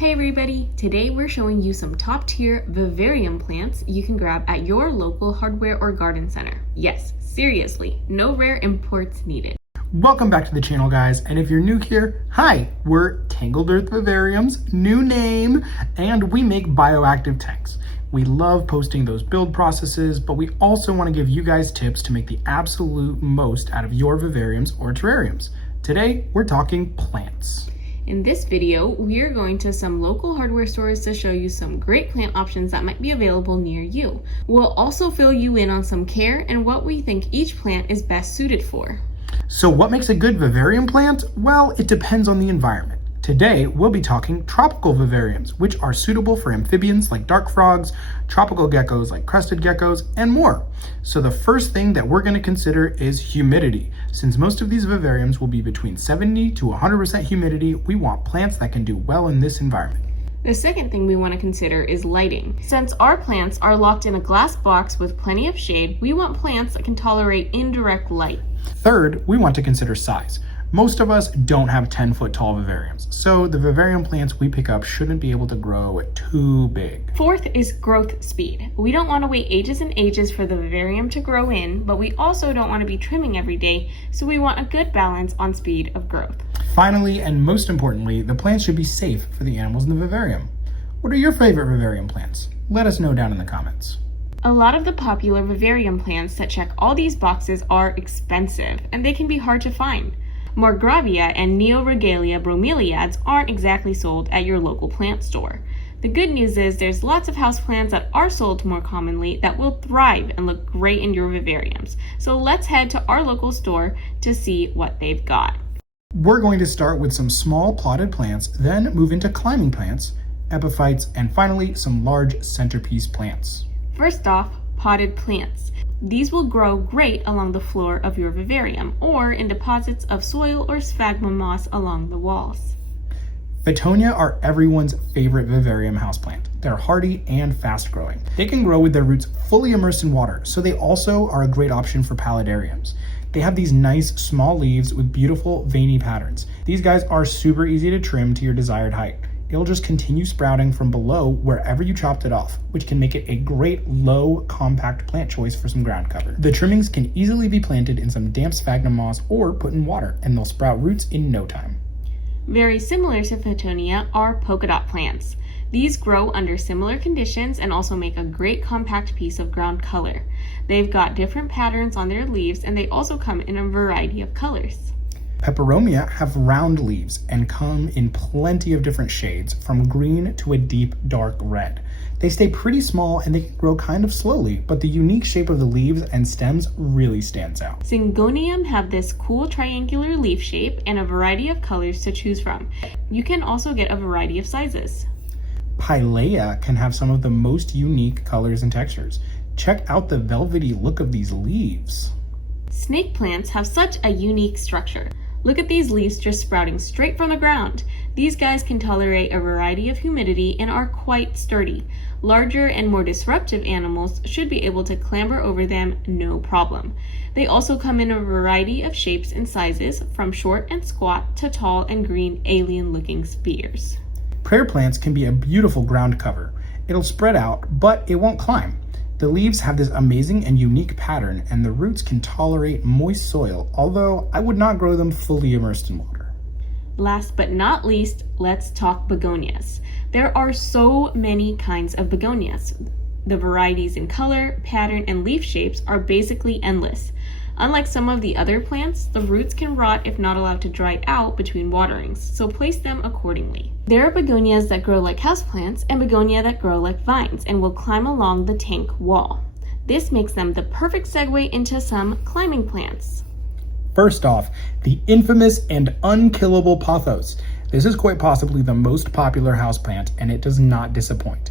Hey everybody! Today we're showing you some top tier vivarium plants you can grab at your local hardware or garden center. Yes, seriously, no rare imports needed. Welcome back to the channel, guys, and if you're new here, hi, we're Tangled Earth Vivariums, new name, and we make bioactive tanks. We love posting those build processes, but we also want to give you guys tips to make the absolute most out of your vivariums or terrariums. Today, we're talking plants. In this video, we are going to some local hardware stores to show you some great plant options that might be available near you. We'll also fill you in on some care and what we think each plant is best suited for. So what makes a good vivarium plant? Well, it depends on the environment. Today, we'll be talking tropical vivariums, which are suitable for amphibians like dark frogs, tropical geckos like crested geckos, and more. So the first thing that we're going to consider is humidity. Since most of these vivariums will be between 70 to 100% humidity, we want plants that can do well in this environment. The second thing we want to consider is lighting. Since our plants are locked in a glass box with plenty of shade, we want plants that can tolerate indirect light. Third, we want to consider size. Most of us don't have 10-foot tall vivariums, so the vivarium plants we pick up shouldn't be able to grow too big. Fourth is growth speed. We don't want to wait ages and ages for the vivarium to grow in, but we also don't want to be trimming every day, so we want a good balance on speed of growth. Finally, and most importantly, the plants should be safe for the animals in the vivarium. What are your favorite vivarium plants? Let us know down in the comments. A lot of the popular vivarium plants that check all these boxes are expensive, and they can be hard to find. Margravia and Neoregalia bromeliads aren't exactly sold at your local plant store. The good news is there's lots of houseplants that are sold more commonly that will thrive and look great in your vivariums. So let's head to our local store to see what they've got. We're going to start with some small plotted plants, then move into climbing plants, epiphytes, and finally some large centerpiece plants. First off, potted plants. These will grow great along the floor of your vivarium or in deposits of soil or sphagnum moss along the walls. Fittonia are everyone's favorite vivarium houseplant. They're hardy and fast growing. They can grow with their roots fully immersed in water, so they also are a great option for paludariums. They have these nice small leaves with beautiful veiny patterns. These guys are super easy to trim to your desired height. It'll just continue sprouting from below wherever you chopped it off, which can make it a great low, compact plant choice for some ground cover. The trimmings can easily be planted in some damp sphagnum moss or put in water, and they'll sprout roots in no time. Very similar to Fittonia are polka dot plants. These grow under similar conditions and also make a great compact piece of ground color. They've got different patterns on their leaves, and they also come in a variety of colors. Peperomia have round leaves and come in plenty of different shades, from green to a deep dark red. They stay pretty small and they can grow kind of slowly, but the unique shape of the leaves and stems really stands out. Syngonium have this cool triangular leaf shape and a variety of colors to choose from. You can also get a variety of sizes. Pilea can have some of the most unique colors and textures. Check out the velvety look of these leaves. Snake plants have such a unique structure. Look at these leaves just sprouting straight from the ground. These guys can tolerate a variety of humidity and are quite sturdy. Larger and more disruptive animals should be able to clamber over them no problem. They also come in a variety of shapes and sizes, from short and squat to tall and green alien-looking spears. Prayer plants can be a beautiful ground cover. It'll spread out, but it won't climb. The leaves have this amazing and unique pattern, and the roots can tolerate moist soil, although I would not grow them fully immersed in water. Last but not least, let's talk begonias. There are so many kinds of begonias. The varieties in color, pattern, and leaf shapes are basically endless. Unlike some of the other plants, the roots can rot if not allowed to dry out between waterings, so place them accordingly. There are begonias that grow like houseplants and begonia that grow like vines and will climb along the tank wall. This makes them the perfect segue into some climbing plants. First off, the infamous and unkillable Pothos. This is quite possibly the most popular houseplant, and it does not disappoint.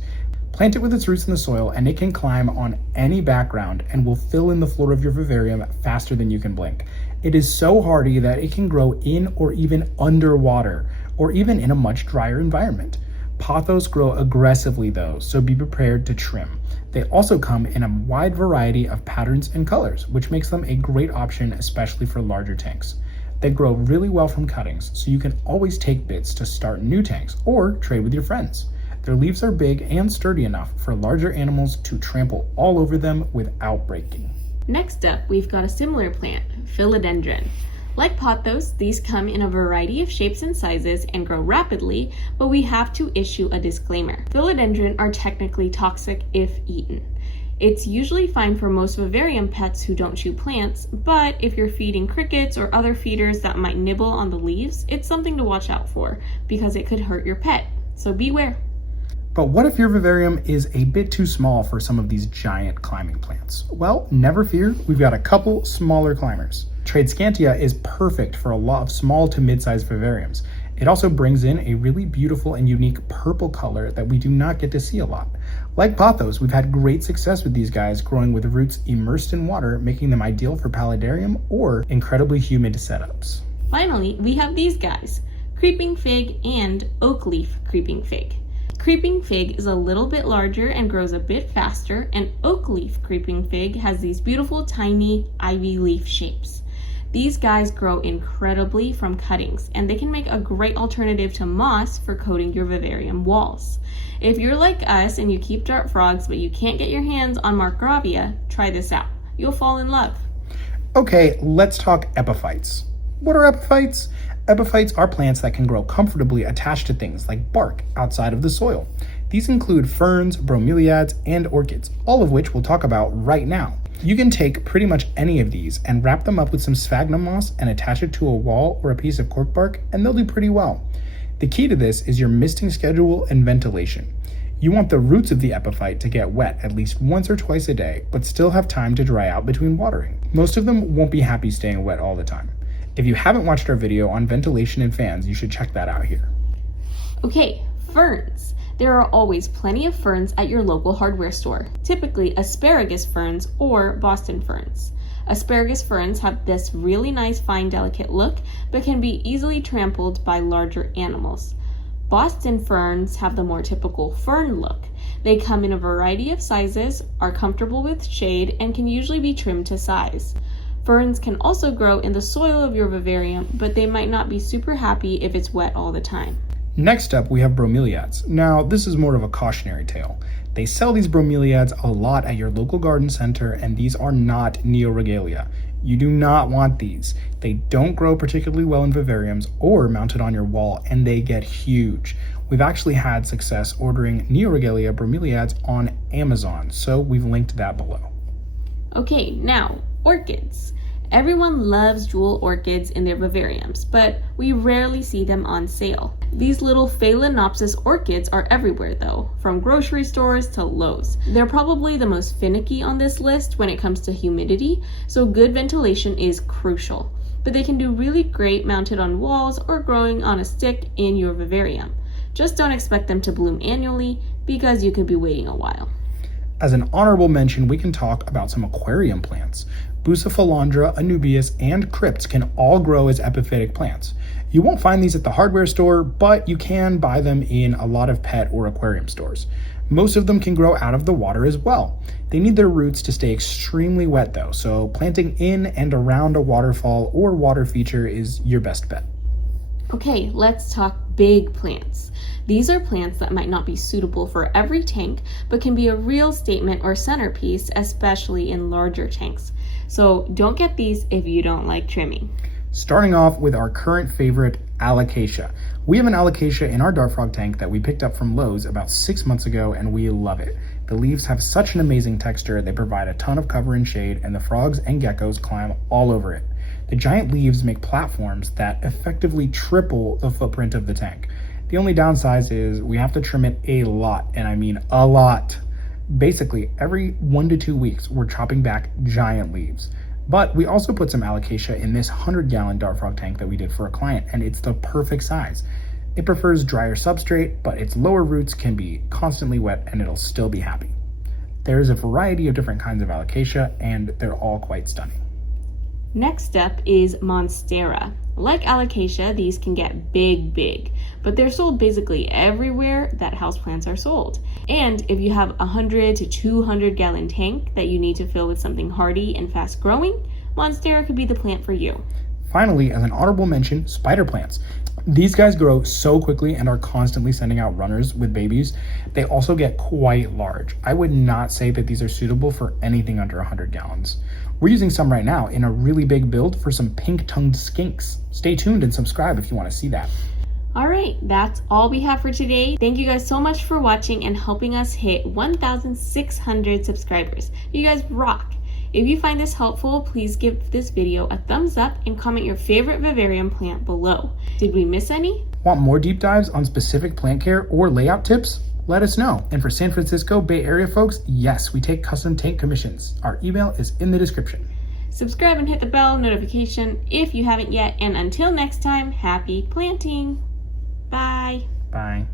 Plant it with its roots in the soil and it can climb on any background and will fill in the floor of your vivarium faster than you can blink. It is so hardy that it can grow in or even underwater, or even in a much drier environment. Pothos grow aggressively though, so be prepared to trim. They also come in a wide variety of patterns and colors, which makes them a great option, especially for larger tanks. They grow really well from cuttings, so you can always take bits to start new tanks or trade with your friends. Their leaves are big and sturdy enough for larger animals to trample all over them without breaking. Next up, we've got a similar plant, Philodendron. Like Pothos, these come in a variety of shapes and sizes and grow rapidly, but we have to issue a disclaimer. Philodendron are technically toxic if eaten. It's usually fine for most vivarium pets who don't chew plants, but if you're feeding crickets or other feeders that might nibble on the leaves, it's something to watch out for because it could hurt your pet, so beware. But what if your vivarium is a bit too small for some of these giant climbing plants? Well, never fear, we've got a couple smaller climbers. Tradescantia is perfect for a lot of small to mid-sized vivariums. It also brings in a really beautiful and unique purple color that we do not get to see a lot. Like Pothos, we've had great success with these guys growing with roots immersed in water, making them ideal for paludarium or incredibly humid setups. Finally, we have these guys, creeping fig and oak leaf creeping fig. Creeping fig is a little bit larger and grows a bit faster, and oak leaf creeping fig has these beautiful tiny ivy leaf shapes. These guys grow incredibly from cuttings, and they can make a great alternative to moss for coating your vivarium walls. If you're like us and you keep dart frogs but you can't get your hands on Markgravia, try this out. You'll fall in love. Okay, let's talk epiphytes. What are epiphytes? Epiphytes are plants that can grow comfortably attached to things like bark outside of the soil. These include ferns, bromeliads, and orchids, all of which we'll talk about right now. You can take pretty much any of these and wrap them up with some sphagnum moss and attach it to a wall or a piece of cork bark, and they'll do pretty well. The key to this is your misting schedule and ventilation. You want the roots of the epiphyte to get wet at least once or twice a day, but still have time to dry out between watering. Most of them won't be happy staying wet all the time. If you haven't watched our video on ventilation and fans, you should check that out here. Okay, ferns. There are always plenty of ferns at your local hardware store, typically asparagus ferns or Boston ferns. Asparagus ferns have this really nice fine delicate look, but can be easily trampled by larger animals. Boston ferns have the more typical fern look. They come in a variety of sizes, are comfortable with shade, and can usually be trimmed to size. Ferns can also grow in the soil of your vivarium, but they might not be super happy if it's wet all the time. Next up, we have bromeliads. Now, this is more of a cautionary tale. They sell these bromeliads a lot at your local garden center, and these are not neoregalia. You do not want these. They don't grow particularly well in vivariums or mounted on your wall, and they get huge. We've actually had success ordering neoregalia bromeliads on Amazon, so we've linked that below. Okay, now, orchids. Everyone loves jewel orchids in their vivariums, but we rarely see them on sale. These little Phalaenopsis orchids are everywhere though, from grocery stores to Lowe's. They're probably the most finicky on this list when it comes to humidity, so good ventilation is crucial. But they can do really great mounted on walls or growing on a stick in your vivarium. Just don't expect them to bloom annually because you could be waiting a while. As an honorable mention, we can talk about some aquarium plants. Bucephalandra, Anubias, and crypts can all grow as epiphytic plants. You won't find these at the hardware store, but you can buy them in a lot of pet or aquarium stores. Most of them can grow out of the water as well. They need their roots to stay extremely wet though, so planting in and around a waterfall or water feature is your best bet. Okay, let's talk big plants. These are plants that might not be suitable for every tank, but can be a real statement or centerpiece, especially in larger tanks. So don't get these if you don't like trimming. Starting off with our current favorite, Alocasia. We have an Alocasia in our dart frog tank that we picked up from Lowe's about 6 months ago, and we love it. The leaves have such an amazing texture, they provide a ton of cover and shade, and the frogs and geckos climb all over it. The giant leaves make platforms that effectively triple the footprint of the tank. The only downside is we have to trim it a lot, and I mean a lot. Basically, every 1 to 2 weeks, we're chopping back giant leaves. But we also put some Alocasia in this 100-gallon dart frog tank that we did for a client, and it's the perfect size. It prefers drier substrate, but its lower roots can be constantly wet and it'll still be happy. There's a variety of different kinds of Alocasia, and they're all quite stunning. Next up is Monstera. Like Alocasia, these can get big, but they're sold basically everywhere that houseplants are sold. And if you have a 100 to 200 gallon tank that you need to fill with something hardy and fast growing, Monstera could be the plant for you. Finally, as an honorable mention, spider plants. These guys grow so quickly and are constantly sending out runners with babies. They also get quite large. I would not say that these are suitable for anything under 100 gallons. We're using some right now in a really big build for some pink-tongued skinks. Stay tuned and subscribe if you want to see that. Alright, that's all we have for today. Thank you guys so much for watching and helping us hit 1,600 subscribers. You guys rock! If you find this helpful, please give this video a thumbs up and comment your favorite vivarium plant below. Did we miss any? Want more deep dives on specific plant care or layout tips? Let us know. And for San Francisco Bay Area folks, yes, we take custom tank commissions. Our email is in the description. Subscribe and hit the bell notification if you haven't yet. And until next time, happy planting! Bye! Bye.